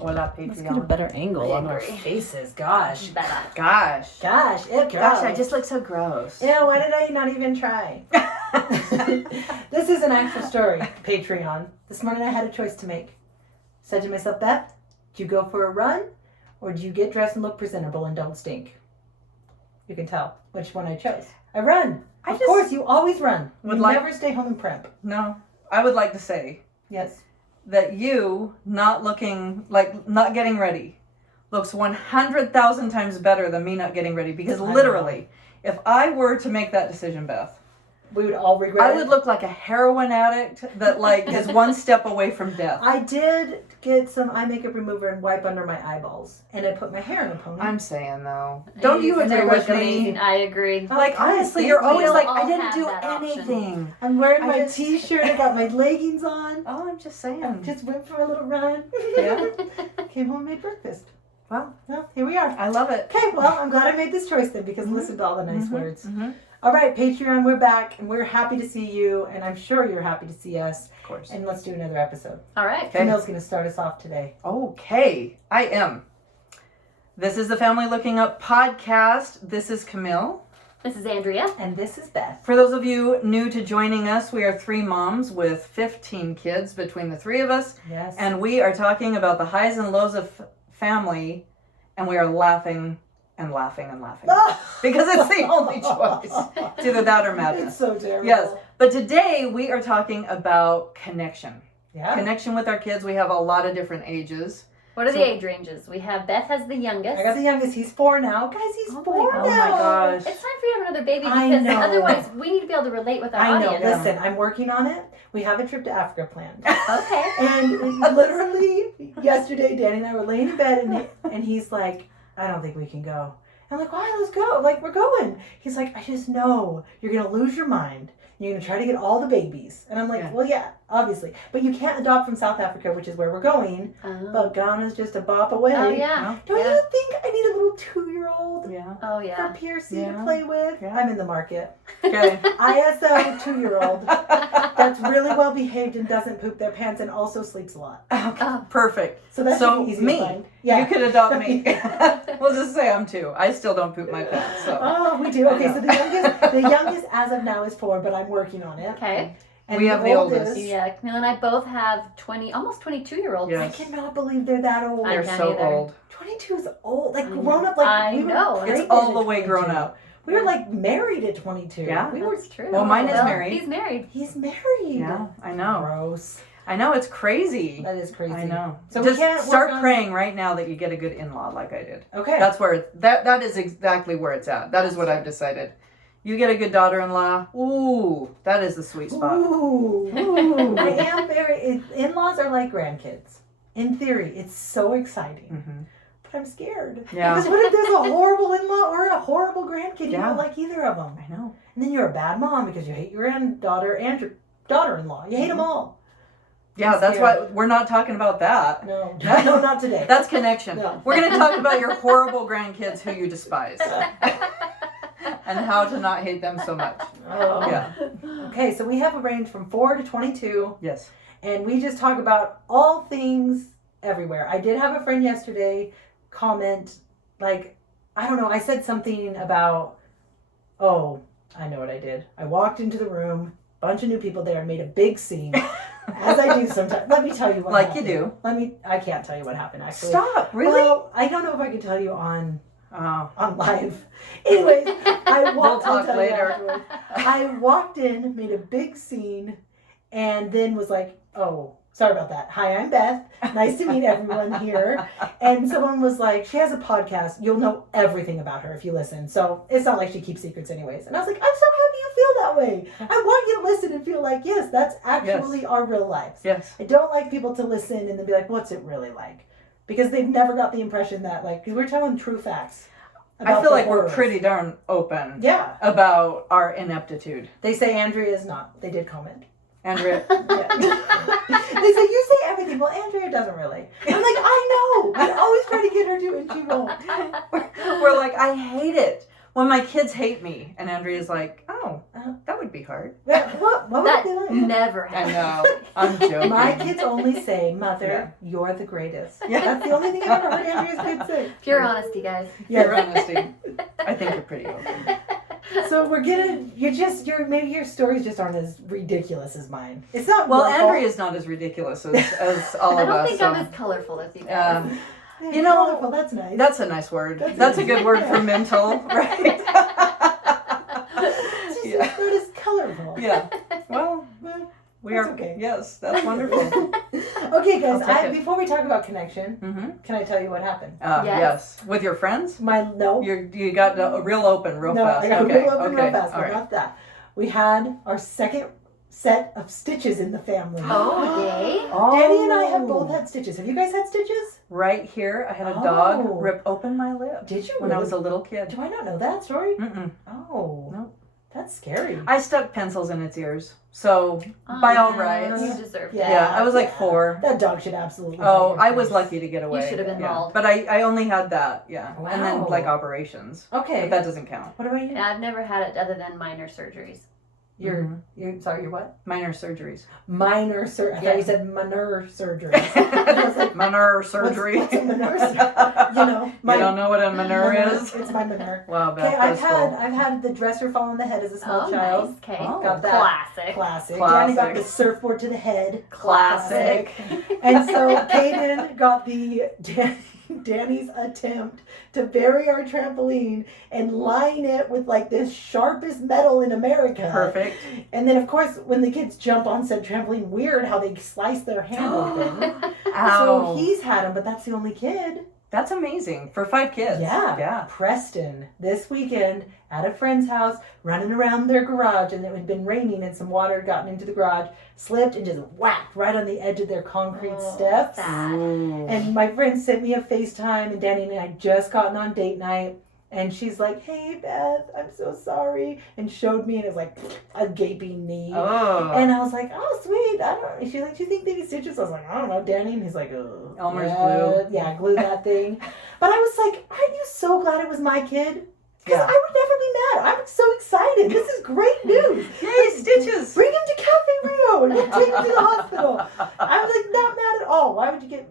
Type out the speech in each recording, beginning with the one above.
Hola, Let's get a Patreon. better angle I on our agree. faces. Gosh. Better. Gosh. Gosh. Gosh, I just look so gross. Yeah, why did I not even try? This is an actual story, Patreon. This morning I had a choice to make. Said to myself, Beth, do you go for a run or do you get dressed and look presentable and don't stink? You can tell which one I chose. I run. Of course, you always run. You never stay home and prep. No, I would like to say Yes. that you not getting ready looks 100,000 times better than me not getting ready, because literally, if I were to make that decision, Beth, We would all regret it. I would look like a heroin addict that is one step away from death. I did get some eye makeup remover and wipe under my eyeballs, and I put my hair in a pony. I'm saying though, don't you And agree it with looked me? amazing. I agree. Like honestly, Thank you're you. always We'll like, all I didn't have do that option. anything. I'm wearing I my just- t-shirt. I got my leggings on. Oh, I'm just saying. Just went for a little run. Yeah. Came home and made breakfast. Well, Here we are. I love it. Okay, well, I'm glad I made this choice then, because listen to all the nice words. Mm-hmm. All right, Patreon, we're back, and we're happy to see you, and I'm sure you're happy to see us. Of course. And let's do another episode. All right. Okay. Camille's going to start us off today. Okay, I am. This is the Family Looking Up podcast. This is Camille. This is Andrea. And this is Beth. For those of you new to joining us, we are 3 moms with 15 kids between the 3 of us, Yes. and we are talking about the highs and lows of family, and we are laughing and laughing and laughing. Because it's the only choice. It's either that or It's madness. so terrible. Yes, but today we are talking about connection. Yeah. Connection with our kids. We have a lot of different ages. What are the age ranges? We have Beth as the youngest. I got the youngest. He's 4 now. Guys, he's Oh 4 my now. Oh my gosh. It's time for you to have another baby, I because know. otherwise we need to be able to relate with our I know. audience. Listen, I'm working on it. We have a trip to Africa planned. Okay. And literally yesterday, Danny and I were laying in bed, and he's like, I don't think we can go. I'm like, why? Let's go. Like, we're going. He's like, I just know you're going to lose your mind. You're going to try to get all the babies. And I'm like, Yeah. well, yeah, obviously. But you can't adopt from South Africa, which is where we're going. But Ghana's just a bop away. Oh, yeah. Don't Yeah. you think I need a little 2-year-old Yeah. Oh, for yeah. Piercy Yeah. to play with? Yeah. I'm in the market. Okay. ISO 2-year-old that's really well behaved and doesn't poop their pants and also sleeps a lot. Okay. Oh. Perfect. So that's So, easy me. to find. Yeah. You could adopt me. We'll just say I'm 2. I still don't poop my pants. So Oh, we do. Okay, so the youngest as of now is 4, but I'm working on it. Okay. And We have the oldest. Yeah, Camille and I both have almost 22-year-olds. Yeah. I cannot believe they're that old. I they're can't so either. old. 22 is old. Like I know. grown up. Like I we were know. It's pregnant all the at way grown 22. up. We were like married at 22. Yeah. We were. That's true. Well, mine is Well, married. He's married. He's married. Yeah, I know. Gross. I know, it's crazy. That is crazy. I know. So Just we can't start work on- praying right now that you get a good in-law like I did. Okay. That's where that is exactly where it's at. That is what I've decided. You get a good daughter-in-law. Ooh, that is the sweet spot. Ooh. Ooh. I am very. In-laws are like grandkids. In theory, it's so exciting. Hmm. But I'm scared. Yeah. Because what if there's a horrible in-law or a horrible grandkid? You Yeah. don't like either of them. I know. And then you're a bad mom because you hate your granddaughter and your daughter-in-law. You hate them all. Yeah, I'm that's scared. why we're not talking about that. No, no, not today. That's connection. No. We're going to talk about your horrible grandkids who you despise and how to not hate them so much. Oh. Yeah. Okay, so we have a range from 4 to 22, Yes. and we just talk about all things everywhere. I did have a friend yesterday comment, like, I don't know, I said something about, oh, I know what I did. I walked into the room, bunch of new people there, and made a big scene, as I do sometimes. Let me tell you what Like happened. you do. I can't tell you what happened, actually. Stop. Really? Well, I don't know if I can tell you on Oh. live. Anyways, I walked. We'll I'll talk tell you later. afterwards. I walked in, made a big scene, and then was like, "Oh, sorry about that. Hi, I'm Beth. Nice to meet everyone here." And someone was like, "She has a podcast. You'll know everything about her if you listen. So it's not like she keeps secrets, anyways." And I was like, "I'm so happy you feel that way. I want you to listen and feel like, yes, that's actually our real lives. Yes. I don't like people to listen and then be like, what's it really like?" Because they've never got the impression that, like, because we're telling true facts. I about feel the like we're horrors. pretty darn open Yeah. about our ineptitude. They say Andrea is not. They did comment. Andrea, Yeah. They say, you say everything. Well, Andrea doesn't really. I'm like, I know. I always try to get her to, and she won't. we're like, I hate it. when my kids hate me, and Andrea's like, "Oh, that would be hard." What would That it be like? never I happened. know. I'm joking. My kids only say, "Mother, you're the greatest." Yeah. That's the only thing I've ever heard Andrea's kids say. Pure honesty, guys. Your honesty. I think you're pretty open. So maybe your stories just aren't as ridiculous as mine. It's not Well, your fault. Andrea's not as ridiculous as all I of don't us. think so. I'm as colorful as you guys. Yeah, you know, colorful, that's nice. That's a nice word. That's That's a nice. good word for Yeah. mental, right? It's just Yeah. not as colorful. Yeah. Well, Well, we That's are. okay. Yes, that's wonderful. Okay, guys. I'll take it. Before we talk about connection, Mm-hmm. can I tell you what happened? Yes. Yes. With your friends, No, you got real open, real no, fast. I got okay. real open okay. real fast, All but right. not that. We had our second set of stitches in the family. Oh, yay. Danny and I have both had stitches. Have you guys had stitches? Right here, I had a Oh. dog rip open my lip Did you when I really? was a little kid. Do I not know that story? Mm-mm. Oh, Nope. that's scary. I stuck pencils in its ears, so by all You rights. deserve Yeah. that. Yeah, I was like Yeah. 4. That dog should absolutely. Oh, bite I your was face. lucky to get away. should have been yeah. mauled. But I only had that, yeah. And then Wow. like operations. Okay. But that doesn't count. What about you? And I've never had it other than minor surgeries. You're sorry. You're what? Minor surgeries. Minor surgery. I thought Yeah. you said minor surgery. I was like, Manure surgery. what's a manure surgery? You know, You don't know what a manure is? It's my manure. Wow, Okay, Beth, that's cool. I've had the dresser fall on the head as a small Oh, child. nice. Okay. Oh. Got that. Classic. Classic. Classic. Danny got the surfboard to the head. Classic. And so Kaden got Danny's attempt to bury our trampoline and line it with like this sharpest metal in America. Perfect. And then of course when the kids jump on said trampoline, weird how they slice their hand open. So Ow. he's had them, but that's the only kid. That's amazing. For 5 kids. Yeah. Yeah. Preston, this weekend at a friend's house, running around their garage, and it had been raining and some water had gotten into the garage, slipped and just whacked right on the edge of their concrete Oh, steps. sad. Ooh. And my friend sent me a FaceTime, and Danny and I had just gotten on date night. And she's like, "Hey, Beth, I'm so sorry," and showed me, and it was like a gaping knee. Oh. And I was like, "Oh, sweet. I don't." And she's like, "Do you think they need stitches?" I was like, "I don't know, Danny." And he's like, "Oh, Elmer's yeah, glue. Yeah, glue that thing." But I was like, "Aren't you so glad it was my kid?" Because Yeah. I would never be mad. I'm so excited. This is great news. Yay, stitches. Bring him to Cafe Rio and we'll take him to the hospital. I'm like not mad at all. Why would you get,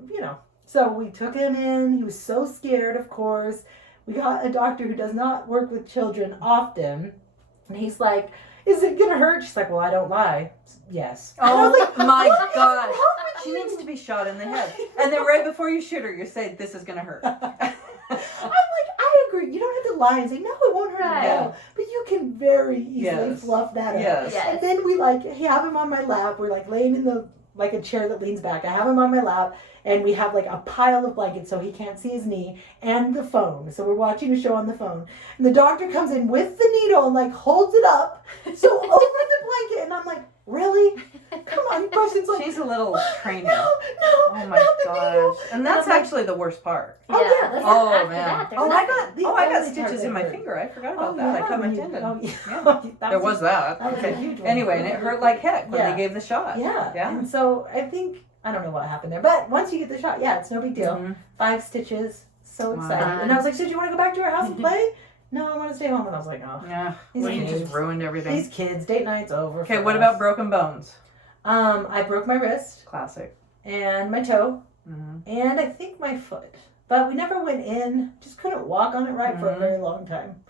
So we took him in. He was so scared, of course. We got a doctor who does not work with children often. And he's like, "Is it going to hurt?" She's like, "Well, I don't lie." Yes. And I Oh was like, my "What is gosh. wrong with She you?" needs to be shot in the head. And then right before you shoot her, you say, "This is going to hurt." I'm like, I agree. You don't have to lie and say, "No, it won't hurt." Right. No. But you can very easily Yes. fluff that up. Yes. Yes. And then we have him on my lap. We're like laying in a chair that leans back. I have him on my lap, and we have like a pile of blankets so he can't see his knee and the phone. So we're watching a show on the phone. And the doctor comes in with the needle and like holds it up so over the blanket, and I'm like, "Really? Come on." Person's like, She's a little training. "No, Oh my not the needle." gosh. And that's I'm like- actually the worst part. Yeah, Oh, yeah. that's Oh, after man. that. There's Oh, nothing. I got only stitches part in my that hurt. finger. I forgot Oh, about that. I yeah, cut my when you- tendon. oh, Yeah. that There was that. That was a Okay. huge one. Anyway, and it hurt like heck when Yeah. they gave the shot. Yeah. Yeah. And so I think, I don't know what happened there, but once you get the shot, yeah, it's no big deal. Mhm. 5 stitches. So Wow. excited. And I was like, "So do you want to go back to our house and play?" "No, I want to stay home." And I was like, "Oh, Yeah. These Well, you kids. just ruined everything. these kids, date night's over." Okay, for what us. about broken bones? I broke my wrist Classic. and my toe Mhm. and I think my foot. But we never went in, just couldn't walk on it right for a Mhm. very long time.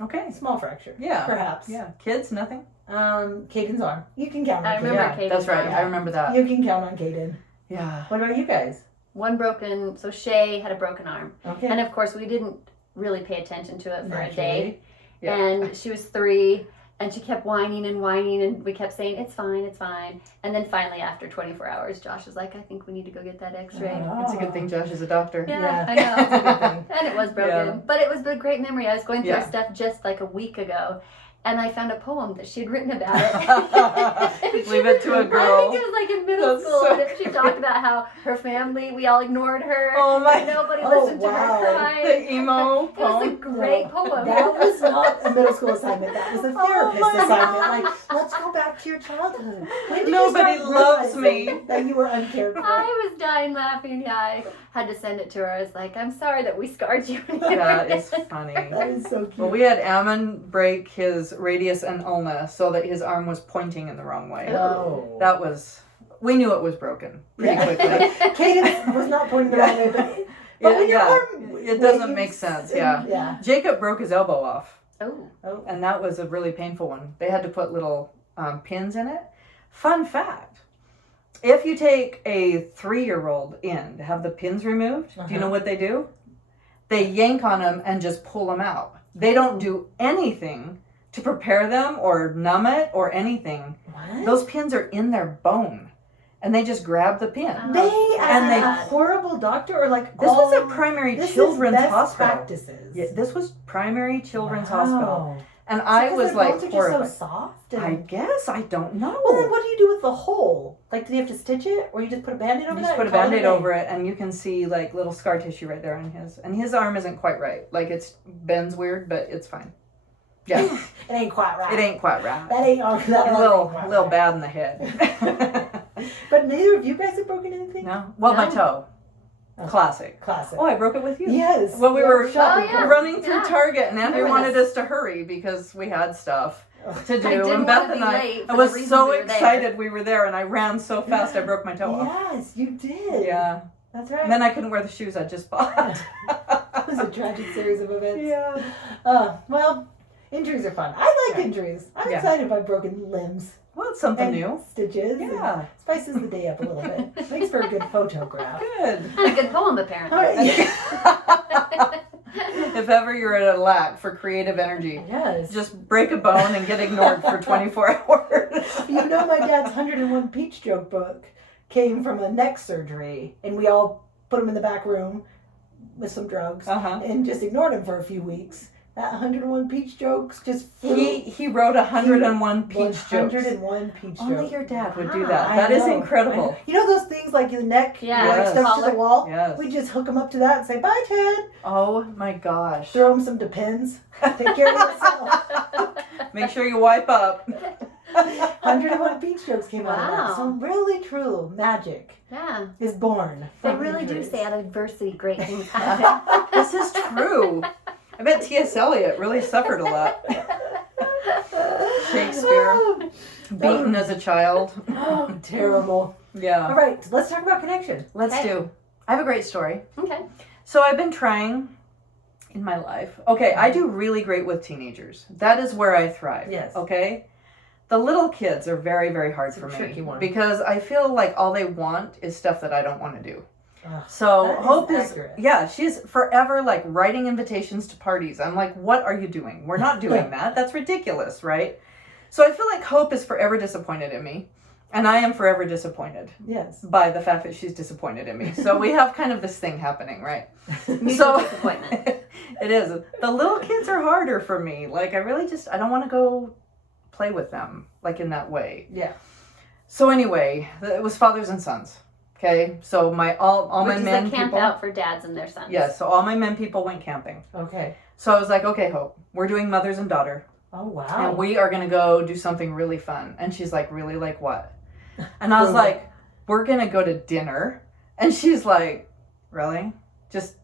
Okay. Small fracture. Yeah. Perhaps. Yeah. Kids, nothing? Caden's arm. You can count on I Caden. remember Yeah, Caden's that's right. arm. I remember that. You can count on Caden. Yeah. What about you guys? One broken, so Shay had a broken arm. Okay. And of course, we didn't really pay attention to it for a day. Yeah. And she was 3, and she kept whining, and we kept saying, "It's fine, it's fine." And then finally, after 24 hours, Josh was like, "I think we need to go get that x-ray." It's a good thing Josh is a doctor. Yeah, Yeah. I know. That's a good thing. And it was broken. Yeah. But it was a great memory. I was going through Yeah. her stuff just like a week ago, and I found a poem that she had written about it. Leave it to a I girl. think it was like in middle That's school, so and she talk about how her family, we all ignored her. Oh my- Nobody Oh, listened to wow. her cry. The emo It was a poem. great poem. That was not a middle school assignment. That was a Oh therapist my assignment. gosh. Like, let's go back to your childhood. When did Nobody you start loves realizing me. that you were uncared for. I was dying laughing. Yeah, I had to send it to her. I was like, I'm sorry that we scarred you. That is funny. That is so cute. Well, we had Ammon break his radius and ulna so that his arm was pointing in the wrong way. Oh. That was, we knew it was broken pretty Yeah. quickly. Cadence was not pointing the wrong way, but when your Yeah, arm it doesn't waves make sense, and- yeah. Yeah. Jacob broke his elbow off, Oh, Oh. and that was a really painful one. They had to put little pins in it. Fun fact. If you take a 3-year-old in to have the pins removed, do you know what they do? They yank on them and just pull them out. They don't do anything to prepare them or numb it or anything. What? Those pins are in their bone, and they just grab the pin. They And as they- a horrible doctor or like This was a all- primary this children's is best hospital. practices. Yeah, this was primary children's Wow. hospital, and So I 'cause was their like bones are horrified. just so soft. And... I guess I don't know. Well, then what do you do with the hole? Like, do you have to stitch it, or you just put a Band-Aid over You that? just put a and call Band-Aid day? over it, and you can see like little scar tissue right there on his. And his arm isn't quite right. Like it's bends weird, but it's fine. Yeah, It ain't quite right. it ain't quite right. That ain't all. That A ain't little, quite little right. bad in the head. But neither of you guys have broken anything. No, well, my No. toe, Oh. classic. Classic. Oh, I broke it with you. Yes. Well, we Yeah, were shopping. Oh, yeah. running through Yeah. Target, and Andrew Remember wanted this. us to hurry because we had stuff to I do. didn't And want Beth to and be I late for I the was reason so we were there. excited we were there, and I ran so fast I broke my toe off. Yes, you did. Yeah, That's right. and then I couldn't wear the shoes I just bought. It was a tragic series of events. Yeah. Well, injuries are fun. I like Yeah. injuries. I'm Yeah. excited by broken limbs. Well, it's something and new. Stitches. and Yeah. spices the day up a little bit. Makes for a good photograph. Good. And a good poem, apparently. All right. If ever you're at a lack for creative energy, Yes. just break a bone and get ignored for 24 hours. You know, my dad's 101 Peach Joke book came from a neck surgery, and we all put him in the back room with some drugs Uh-huh. and just ignored him for a few weeks. That 101 Peach Jokes just flew. He wrote 101 peach jokes. 101 Peach Only Jokes. your dad would do Wow. that. I That is know. incredible. You know those things like your neck, Yeah, you're like Yes. stuck to the collar. wall? Yes. We just hook him up to that and say, bye, Ted. Oh my gosh. Throw him some Depends. Take care of yourself. Make sure you wipe up. 101 Peach Jokes came out of Wow. that. So really true magic Yeah. is born. They from really do injuries. say out of adversity, great things happen. This is true. I bet T.S. Eliot really suffered a lot. Shakespeare. Beaten as a child. Oh, terrible. All Yeah. right, so let's talk about connection. Let's Okay. do. I have a great story. Okay. So I've been trying in my life. Okay, I do really great with teenagers. That is where I thrive. Yes. Okay? The little kids are very, very hard It's a for me. tricky one. Because I feel like all they want is stuff that I don't want to do. Ugh, So that is Hope is accurate. yeah, she's forever like writing invitations to parties. I'm like, what are you doing? We're not doing that. That's ridiculous, right? So I feel like Hope is forever disappointed in me. And I am forever disappointed Yes. by the fact that she's disappointed in me. So we have kind of this thing happening, right? Mutual disappointment. It is. The little kids are harder for me. Like I don't want to go play with them like in that way. Yeah. So anyway, it was fathers and sons. Okay, so all Which my is men a camp people. out for dads and their sons. Yes, so all my men people went camping. Okay. So I was like, okay, Hope, we're doing mothers and daughter, Oh, wow. and we are gonna go do something really fun. And she's like, really, like what? And I was Well, like, we're gonna go to dinner. And she's like, really? Just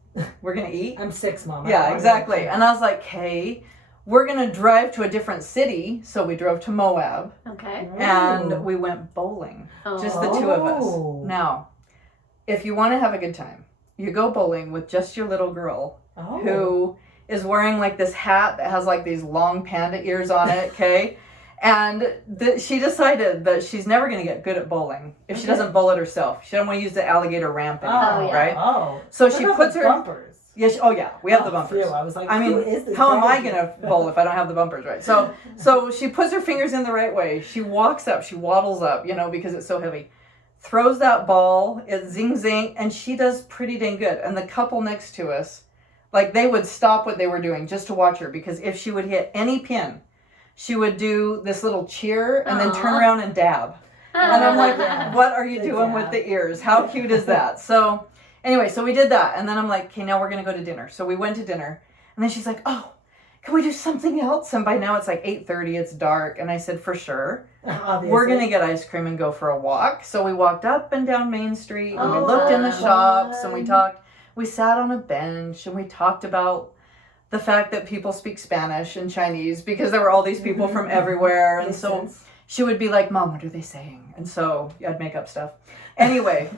we're gonna eat? I'm 6, Mom. I Yeah, don't exactly. know. And I was like, hey, we're gonna drive to a different city. So we drove to Moab Okay. and Ooh. we went bowling. Oh. Just the two of us. Oh. Now, if you want to have a good time, you go bowling with just your little girl Oh. who is wearing like this hat that has like these long panda ears on it, okay? And she decided that she's never going to get good at bowling if she Okay. doesn't bowl it herself. She doesn't want to use the alligator ramp anymore, Oh, yeah. right? Oh. So What she about puts the her... bumpers. Yeah, oh yeah, we have the Oh, bumpers. phew, I was like, I who mean, is this how am I guy? going to bowl if I don't have the bumpers right? So she puts her fingers in the right way. She walks up, she waddles up, because it's so heavy. Throws that ball, it zing zing, and she does pretty dang good. And the couple next to us, like they would stop what they were doing just to watch her, because if she would hit any pin, she would do this little cheer and then turn Aw. around and dab. And I'm like, Yeah. what are you Good doing dad. with the ears? How cute is that? So anyway, so we did that. And then I'm like, okay, now we're going to go to dinner. So we went to dinner. And then she's like, oh, can we do something else? And by now it's like 8:30, it's dark. And I said, for sure. Obviously. We're going to get ice cream and go for a walk. So we walked up and down Main Street and we Oh, looked in the fun. shops and we talked. We sat on a bench and we talked about the fact that people speak Spanish and Chinese because there were all these people from everywhere. And Makes so sense. she would be like, Mom, what are they saying? And so I'd make up stuff. Anyway,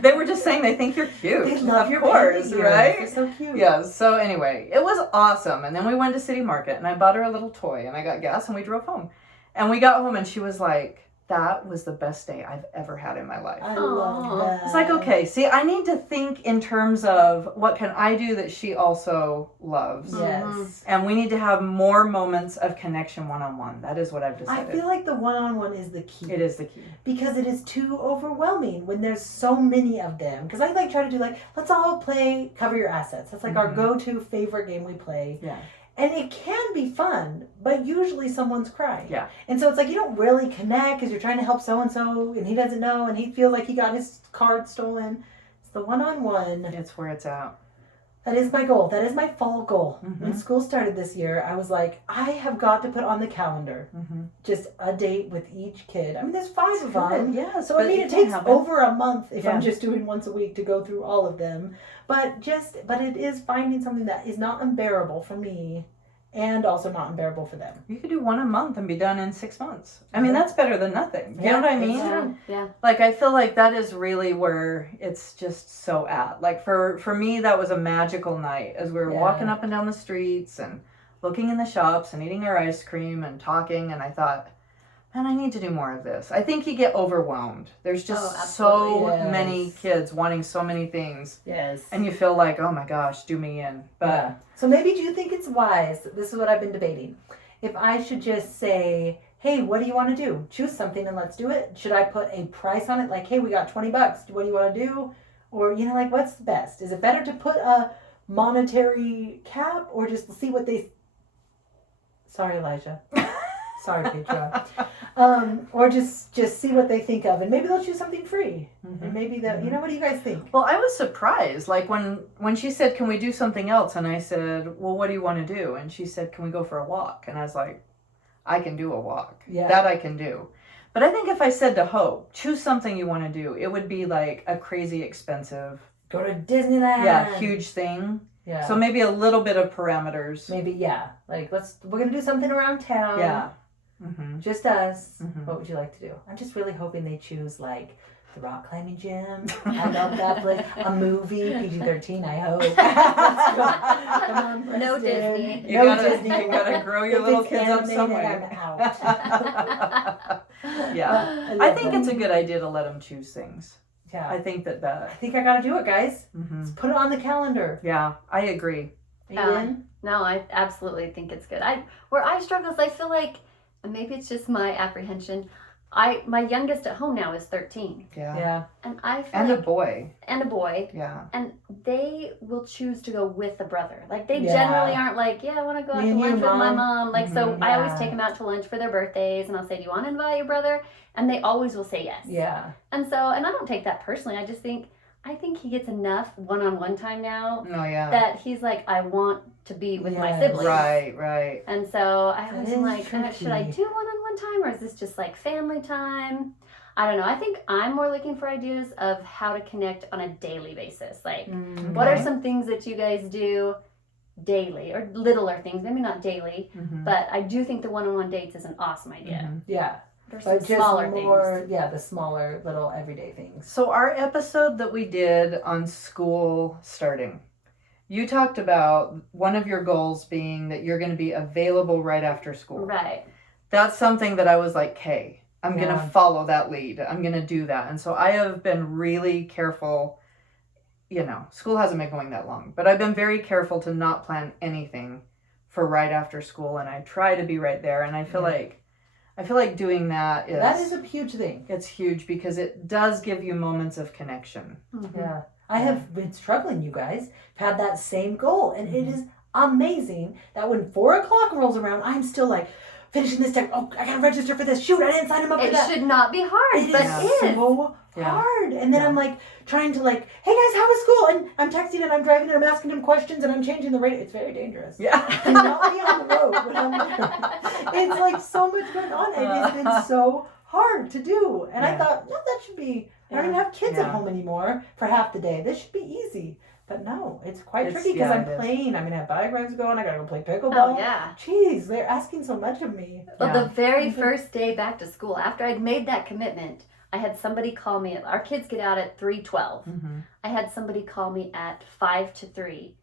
they were just saying they think you're cute. They love of your course, baby ears. right? They're so cute. Yeah, so anyway, it was awesome. And then we went to City Market and I bought her a little toy and I got gas and we drove home. And we got home and she was like, that was the best day I've ever had in my life. I Aw. love that. It's like, okay, see, I need to think in terms of what can I do that she also loves. Yes. And we need to have more moments of connection one-on-one. That is what I've I decided. feel like the one-on-one is the key. It is the key. Because it is too overwhelming when there's so many of them. Because I like try to do like, let's all play Cover Your Assets. That's like our Mhm. go-to favorite game we play. Yeah. And it can be fun, but usually someone's crying. Yeah. And so it's like you don't really connect because you're trying to help so-and-so and he doesn't know and he feels like he got his card stolen. It's the one-on-one. It's where it's at. That is my goal. That is my fall goal. Mhm. When school started this year, I was like, I have got to put on the calendar Mm-hmm. just a date with each kid. I mean, there's 5 of them. Yeah, So I mean, it takes over a month if Yeah. I'm just doing once a week to go through all of them. But it is finding something that is not unbearable for me and also not unbearable for them. You could do one a month and be done in 6 months. I mean, Yeah. that's better than nothing. You Yeah, know what I it's mean? true. Yeah. Like, I feel like that is really where it's just so at. Like, for me, that was a magical night as we were Yeah. walking up and down the streets and looking in the shops and eating our ice cream and talking. And I thought, man, I need to do more of this. I think you get overwhelmed. There's just Oh, so absolutely. many Yes. kids wanting so many things. Yes. And you feel like, oh my gosh, do me in. But Yeah. So maybe do you think it's wise? This is what I've been debating. If I should just say, hey, what do you want to do? Choose something and let's do it. Should I put a price on it? Like, hey, we got $20. What do you want to do? Or, like, what's the best? Is it better to put a monetary cap or just see what they... Sorry, Elijah. Sorry, Petra. Or just see what they think of. And maybe they'll choose something free. Mhm. And maybe what do you guys think? Well, I was surprised. Like when she said, "Can we do something else?" and I said, "Well, what do you want to do?" and she said, "Can we go for a walk?" and I was like, "I can do a walk. Yeah. That I can do." But I think if I said to Hope, "Choose something you want to do," it would be like a crazy expensive, Go to Disneyland. huge thing. Yeah. So maybe a little bit of parameters. Maybe, yeah. Like, we're going to do something around town. Yeah. Mm-hmm. Just us. Mhm. What would you like to do? I'm just really hoping they choose, like, the rock climbing gym. I love that place. A movie, PG-13, I hope. Let's go. Come on, Preston. No Disney. You No gotta Disney. you gotta grow your If little it's kids up animated, somewhere. I'm out. Yeah. I I love think that. it's a good idea to let them choose things. Yeah. I think that. I think I got to do it, guys. Mm-hmm. Let's put it on the calendar. Yeah, I agree. Are you Yeah. in? No, I absolutely think it's good. Where I struggle is I feel like, and maybe it's just my apprehension. My youngest at home now is 13, Yeah. Yeah. and I feel And a like, boy. and a boy, Yeah. and they will choose to go with a brother. Like they Yeah. generally aren't like, yeah, I want to go out Me to and you, lunch with my Mom. mom. Like so, Mhm, I always yeah. take them out to lunch for their birthdays, and I'll say, do you want to invite your brother? And they always will say yes. Yeah. And so, and I don't take that personally. I think he gets enough one-on-one time now Oh yeah. that he's like, I want to be with my Yes. siblings. Right. Right. And so I That always is am like, should I tricky. do one-on-one time or is this just like family time? I don't know. I think I'm more looking for ideas of how to connect on a daily basis. Like, Mm. what are Okay. some things that you guys do daily or littler things? Maybe not daily, Mm-hmm. but I do think the one-on-one dates is an awesome idea. Yeah. There's some But just smaller more, things. yeah, the smaller little everyday things. So our episode that we did on school starting, you talked about one of your goals being that you're going to be available right after school. Right. That's something that I was like, hey, I'm going Yeah. to follow that lead. I'm going to do that. And so I have been really careful. School hasn't been going that long, but I've been very careful to not plan anything for right after school. And I try to be right there. And I feel like doing that is a huge thing. it's huge because it does give you moments of connection. Mhm. Yeah. I have been struggling, you guys. Had that same goal. And it is amazing that when 4 o'clock rolls around, I'm still like, finishing this text. Oh, I gotta register for this. Shoot, I didn't sign him up for It that. should not be hard, It but is it is. so hard. And then Yeah. I'm like trying to like, hey guys, how was school? And I'm texting and I'm driving and I'm asking him questions and I'm changing the radio. It's very dangerous. Yeah. And not be on the road when I'm there. It's like so much going on and it's been so hard to do. And I Yeah. thought, no, that should be, I don't even have kids at Yeah. home anymore for half the day. This should be easy. But no, it's quite It's- tricky because yeah, I'm it is. playing. I'm going to have diagrams going. I got to go play pickleball. Oh, yeah. Jeez, they're asking so much of me. Well, Yeah. the very Mhm. first day back to school, after I'd made that commitment, I had somebody call me. Our kids get out at 3:12. Mm-hmm. I had somebody call me at 5 to 3.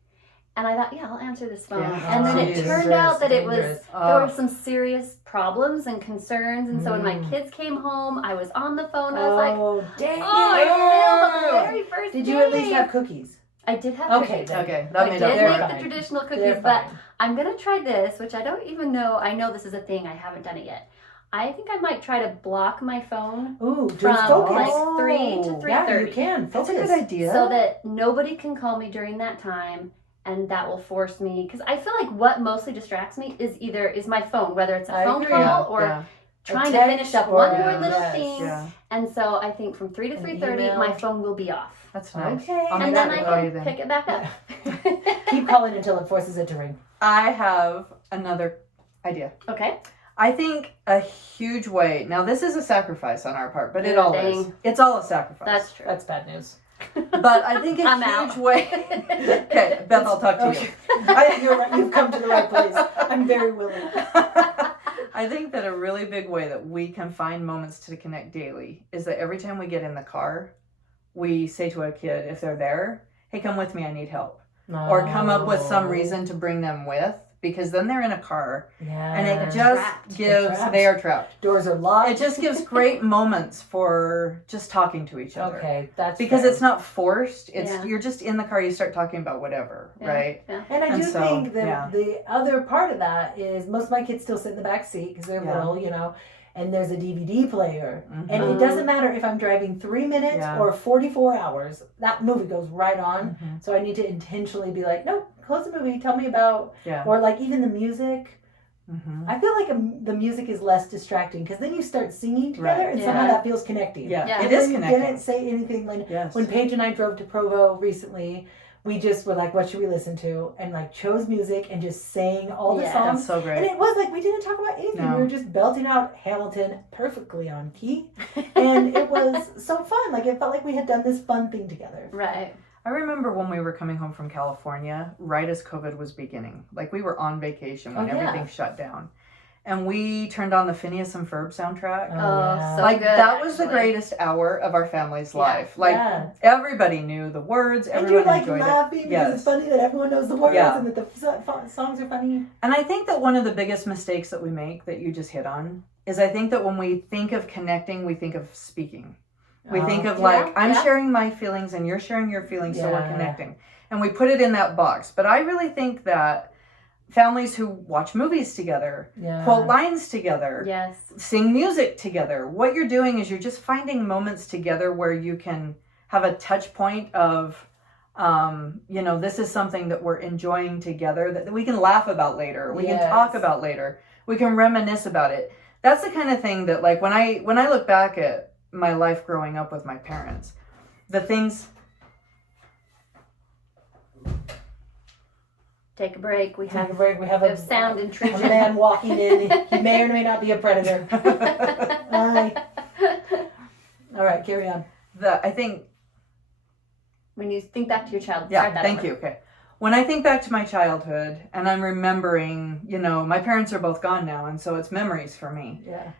And I thought, yeah, I'll answer this phone. Yeah. And then it Geez. turned out that it was, Dangerous. there were some serious problems and concerns. And so when my Mm. kids came home, I was on the phone. I was like, Oh, dang oh, I failed on the Oh. very first Did day. you at least have cookies? I did have Okay, cookies. then. Okay, I that did made up They're for make it. the fine. traditional They're cookies, but fine. I'm going to try this, which I don't even know. I know this is a thing. I haven't done it yet. I think I might try to block my phone Ooh, from just focus. like 3 to Oh, 3:30. Yeah, you can. That's Focus. a good idea. So that nobody can call me during that time, and that will force me, because I feel like what mostly distracts me is my phone, whether it's a I phone agree. call or yeah. trying to text finish up or- one more yeah, little yes, thing. Yeah, And so I think from 3 to An 3:30 email. my phone will be off, that's nice. Okay. I'll and make then sure I to call you can then. pick it back up. Keep calling until it forces it to ring. I have another idea. Okay. I think a huge way. Now, this is a sacrifice on our part, but it Oh, all is. dang. It's all a sacrifice. That's true. That's bad news. But I think a I'm huge out. way. Okay, Beth, I'll talk to you. Okay. You're right. You've come to the right place. I'm very willing. I think that a really big way that we can find moments to connect daily is that every time we get in the car, we say to a kid, if they're there, hey, come with me, I need help. Or come up with some reason to bring them with, because then they're in a car Yeah. and it They're just trapped. gives, They're trapped. they are trapped. Doors are locked. It just gives great moments for just talking to each other. Okay, that's Because fair. it's not forced. It's Yeah. you're just in the car, you start talking about whatever, Yeah. right? Yeah. And I And do so, think that yeah. the other part of that is most of my kids still sit in the back seat because they're Yeah. little, you know, and there's a DVD player. Mhm. And it doesn't matter if I'm driving 3 minutes Yeah. or 44 hours, that movie goes right on. Mhm. So I need to intentionally be like, no, close the movie, tell me about, Yeah. or like even the music. Mhm. I feel like the music is less distracting because then you start singing together Right. and somehow Yeah. that feels connecting. Yeah. Yeah. It is We connecting. didn't say anything like Yes. when Paige and I drove to Provo recently. We just were like, what should we listen to? And like chose music and just sang all the Yeah. songs. That's so And great. it was like we didn't talk about anything. No. We were just belting out Hamilton perfectly on key. And it was so fun. Like it felt like we had done this fun thing together. Right. I remember when we were coming home from California, right as COVID was beginning. Like we were on vacation when Oh, yeah. everything shut down. And we turned on the Phineas and Ferb soundtrack. Oh, yeah. so like good, that was the actually. greatest hour of our family's Yeah. life. Like Yeah. everybody knew the words, And everyone you're like enjoyed it. laughing because Yes. it's funny that everyone knows the words Yeah. and that the songs are funny. And I think that one of the biggest mistakes that we make that you just hit on is I think that when we think of connecting, we think of speaking. We think of like, Yeah, I'm yeah. sharing my feelings and you're sharing your feelings, so we're Yeah. connecting. And we put it in that box. But I really think that families who watch movies together, Yeah. quote lines together, Yes. sing music together, what you're doing is you're just finding moments together where you can have a touch point of, this is something that we're enjoying together that we can laugh about later. We can talk Yes. about later. We can reminisce about it. That's the kind of thing that like when I look back at my life growing up with my parents, the things. Take a break. We Take a have, break. We have we a have sound a intrusion. man walking in. He may or may not be a predator. Hi. All right, carry on. I think. When you think back to your childhood. Yeah, start that thank over. you. Okay. When I think back to my childhood and I'm remembering, my parents are both gone now, and so it's memories for me. Yeah,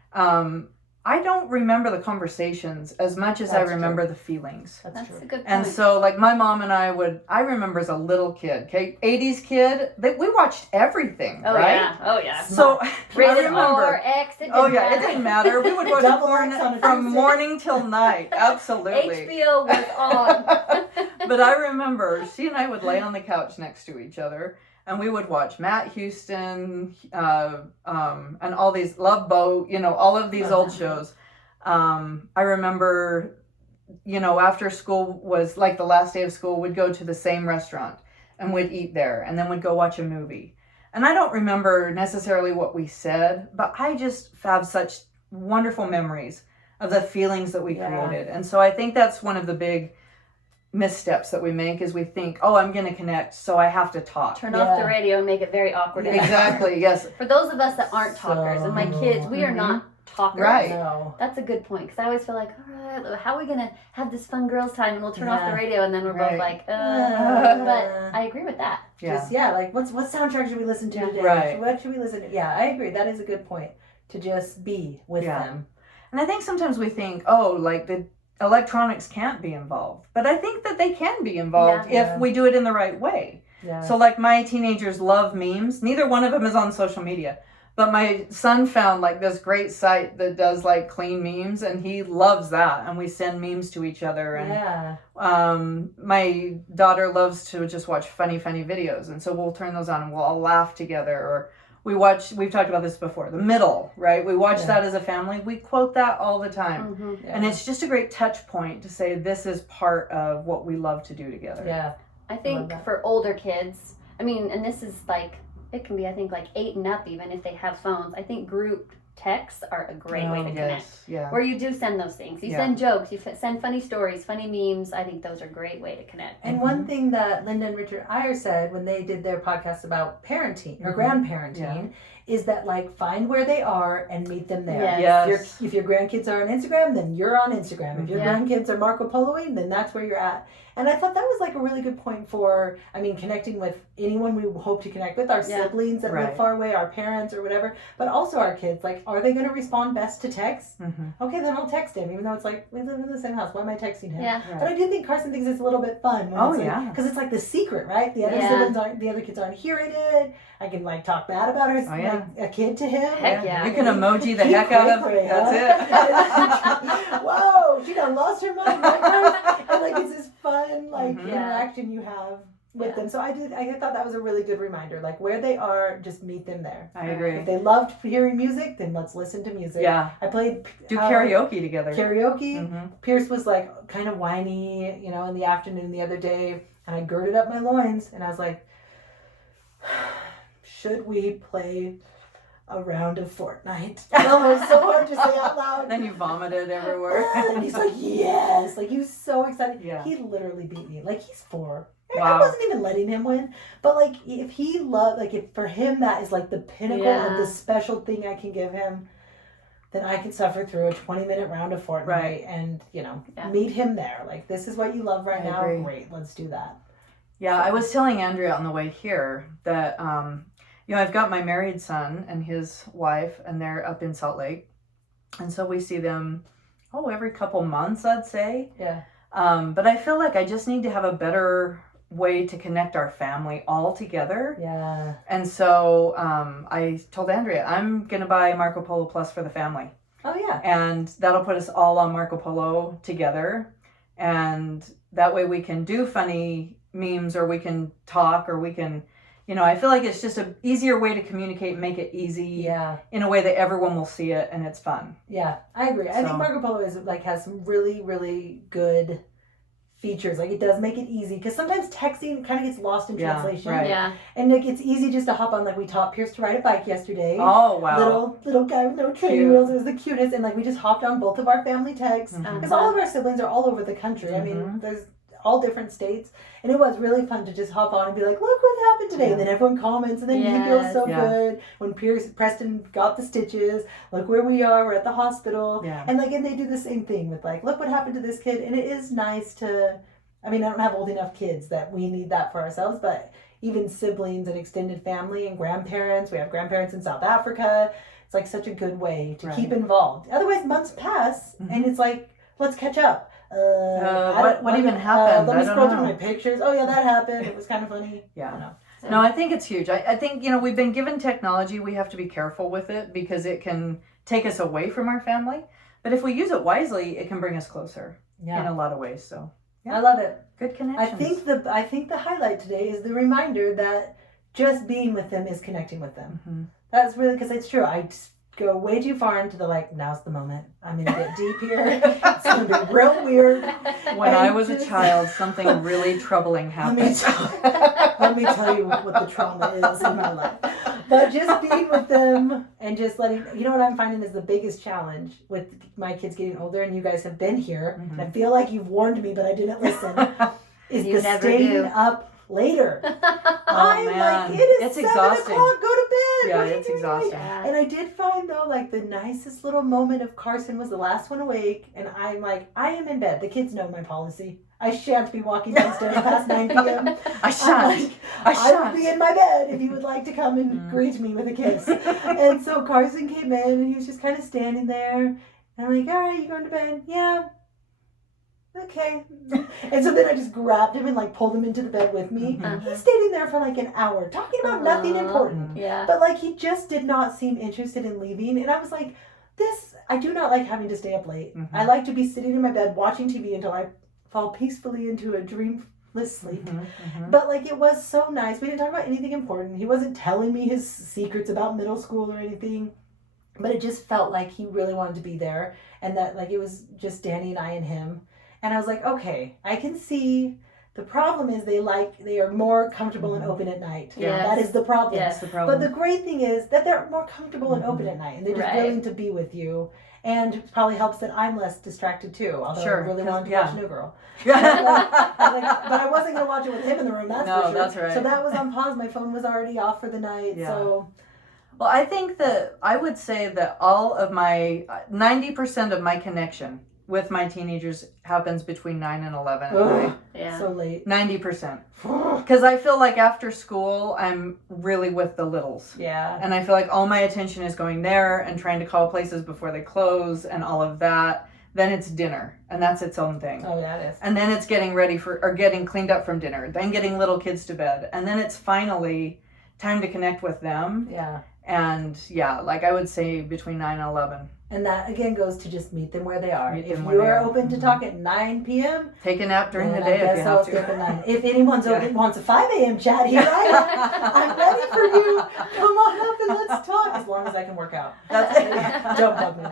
I don't remember the conversations as much as I That's remember the feelings. that's That's true. a good point. And so, like, my mom and I remember as a little kid, okay, 80s kid, we watched everything, oh right? yeah. Oh yeah. So, I Rated remember. R, X. It Oh, didn't yeah, it matter. didn't matter. We would watch Double porn X on a from Tuesday. morning till night. Absolutely. HBO was on. But I remember she and I would lay on the couch next to each other and we would watch Matt Houston and all these Love Boat, all of these old shows. I remember, after school was like the last day of school, we'd go to the same restaurant and we'd eat there and then we'd go watch a movie. And I don't remember necessarily what we said, but I just have such wonderful memories of the feelings that we created. And so I think that's one of the big missteps that we make is we think, oh, I'm going to connect, so I have to talk. Turn off the radio and make it very awkward. Exactly, yes. For those of us that aren't talkers, and my kids, we are not talkers. Right. No. That's a good point, because I always feel like, all right, how are we going to have this fun girls' time, and we'll turn off the radio, and then we're both like, but I agree with that. Just, like, what soundtrack should we listen to today? Right. What should we listen to? Yeah, I agree. That is a good point, to just be with them. And I think sometimes we think, oh, like the electronics can't be involved. But I think that they can be involved if we do it in the right way. Yeah. So like my teenagers love memes. Neither one of them is on social media. But my son found like this great site that does like clean memes, and he loves that. And we send memes to each other. And my daughter loves to just watch funny videos. And so we'll turn those on and we'll all laugh together. Or we've talked about this before, The Middle, right? We watch that as a family. We quote that all the time. Mm-hmm. And it's just a great touch point to say this is part of what we love to do together. Yeah. I think for older kids, I mean, and this is like, it can be, I think, like 8 and up, even if they have phones. I think group texts are a great way to connect. Yeah. Where you do send those things. You send jokes, you send funny stories, funny memes. I think those are a great way to connect. And one thing that Linda and Richard Eyre said when they did their podcast about parenting or grandparenting is that, like, find where they are and meet them there. Yes. If your grandkids are on Instagram, then you're on Instagram. If your grandkids are Marco Poloing, then that's where you're at. And I thought that was like a really good point for, I mean, connecting with anyone we hope to connect with, our siblings that live far away, our parents or whatever, but also our kids. Like, are they going to respond best to text? Okay, then I'll text him, even though it's like, we live in the same house. Why am I texting him? Yeah. But I do think Carson thinks it's a little bit fun. Because it's like the secret, right? The other siblings the other kids aren't hearing it. I can like talk bad about her, like, a kid to him. Heck yeah. You can emoji the heck out of it. That's it. Whoa, she done lost her mind, right? And like it's this fun like interaction you have with them. So I thought that was a really good reminder. Like where they are, just meet them there. I agree. If they loved hearing music, then let's listen to music. Yeah. I played karaoke together. Pierce was like kind of whiny, in the afternoon the other day, and I girded up my loins and I was like, should we play a round of Fortnite? Oh, it was so hard to say out loud. Then you vomited everywhere. And he's like, yes. Like, he was so excited. Yeah. He literally beat me. Like, he's 4. Wow. I wasn't even letting him win. But, like, if he loved, like, if for him that is, like, the pinnacle of the special thing I can give him, then I can suffer through a 20-minute round of Fortnite and, meet him there. Like, this is what you love right now. Agree. Great. Let's do that. Yeah, I was telling Andrea on the way here that, I've got my married son and his wife, and they're up in Salt Lake. And so we see them, every couple months, I'd say. Yeah. But I feel like I just need to have a better way to connect our family all together. Yeah. And so I told Andrea, I'm going to buy Marco Polo Plus for the family. Oh, yeah. And that'll put us all on Marco Polo together. And that way we can do funny memes, or we can talk, or we can, I feel like it's just an easier way to communicate, make it easy in a way that everyone will see it and it's fun. Yeah, I agree. I think Marco Polo has some really, really good features. Like, it does make it easy, because sometimes texting kind of gets lost in translation. Right. Yeah. And like, it's easy just to hop on. Like, we taught Pierce to ride a bike yesterday. Oh, wow. Little guy with no training wheels. It was the cutest. And like, we just hopped on both of our family texts, because all of our siblings are all over the country. I mean, there's all different states, and it was really fun to just hop on and be like, look what happened today, and then everyone comments, and then he feels so good when Preston got the stitches. Look where we are, we're at the hospital, and they do the same thing with like, look what happened to this kid. And it is nice to, I mean, I don't have old enough kids that we need that for ourselves, but even siblings and extended family and grandparents, we have grandparents in South Africa. It's like such a good way to keep involved. Otherwise months pass and it's like, let's catch up. What even happened? Let me scroll through my pictures. Oh yeah, that happened. It was kind of funny. Yeah. I don't know. No, I think it's huge. I think, we've been given technology. We have to be careful with it because it can take us away from our family. But if we use it wisely, it can bring us closer in a lot of ways. So I love it. Good connections. I think the highlight today is the reminder that just being with them is connecting with them. That's really, because it's true. I go way too far into the like, now's the moment. I'm gonna get deep here. It's gonna be real weird. When I And was a just- child, something really troubling Let me happened. let me tell you what the trauma is in my life. But just being with them and just letting, you know what I'm finding is the biggest challenge with my kids getting older, and you guys have been here, and I feel like you've warned me, but I didn't listen, is You the never staying do. up later. Oh, I'm man. like, it is It's 7 exhausting. o'clock, go to bed. Yeah, What are you it's doing? exhausting. Yeah. And I did find though, like the nicest little moment of Carson was the last one awake, and I'm like, I am in bed. The kids know my policy. I shan't be walking downstairs past 9 p.m. I I'm shan't. like, I I will shan't. be in my bed if you would like to come and greet me with a kiss. And so Carson came in and he was just kind of standing there. And I'm like, all right, you going to bed? Yeah. Okay. And so then I just grabbed him and like pulled him into the bed with me. Mhm. He's standing there for like an hour talking about nothing Aw. important. Yeah. But like he just did not seem interested in leaving. And I was like, I do not like having to stay up late. Mhm. I like to be sitting in my bed watching TV until I fall peacefully into a dreamless sleep. Mhm, mhm. But like it was so nice. We didn't talk about anything important. He wasn't telling me his secrets about middle school or anything. But it just felt like he really wanted to be there, and that like it was just Danny and I and him. And I was like, okay, I can see the problem is they are more comfortable and open at night. Yes. That is the problem. Yes. That's the problem. But the great thing is that they're more comfortable and open at night, and they're just Right. willing to be with you. And it probably helps that I'm less distracted too. Although Sure, I really 'cause- wanted to yeah. watch New Girl. But I wasn't going to watch it with him in the room, that's No, for sure. that's right. So that was on pause. My phone was already off for the night. Yeah. So, Well, I think that I would say that all of my 90% of my connection with my teenagers happens between 9 and 11 at ugh, night. Yeah. so late. 90%. Because I feel like after school, I'm really with the littles. Yeah. And I feel like all my attention is going there and trying to call places before they close and all of that. Then it's dinner, and that's its own thing. Oh, yeah, it is. And then it's getting ready for, or getting cleaned up from dinner, then getting little kids to bed. And then it's finally time to connect with them. Yeah. And yeah, like I would say between 9 and 11. And that again goes to just meet them where they are. Meet If them you where they are are. open to talk at 9 p.m., Take a nap during then the day I if guess you I'll have skip to. at 9. If anyone's Yeah. open, wants a 5 a.m. chat, here I am. I'm ready for you. Come on up and let's talk. As long as I can work out. Don't bug me.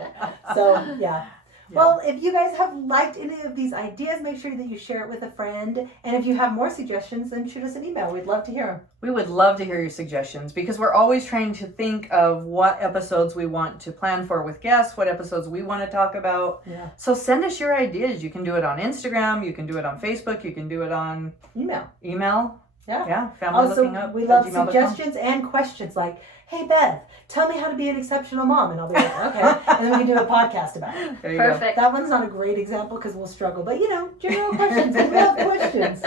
So, yeah. Well, if you guys have liked any of these ideas, make sure that you share it with a friend. And if you have more suggestions, then shoot us an email. We'd love to hear them. We would love to hear your suggestions because we're always trying to think of what episodes we want to plan for with guests, what episodes we want to talk about. Yeah. So send us your ideas. You can do it on Instagram, you can do it on Facebook, you can do it on Email. email. Yeah. Yeah, family looking up. We love at gmail.com. suggestions and questions like, hey, Beth, tell me how to be an exceptional mom. And I'll be like, okay. And then we can do a podcast about it. There you go. Perfect. That one's not a great example because we'll struggle. But, general questions. We love questions.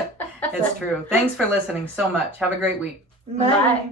It's true. Thanks for listening so much. Have a great week. Bye.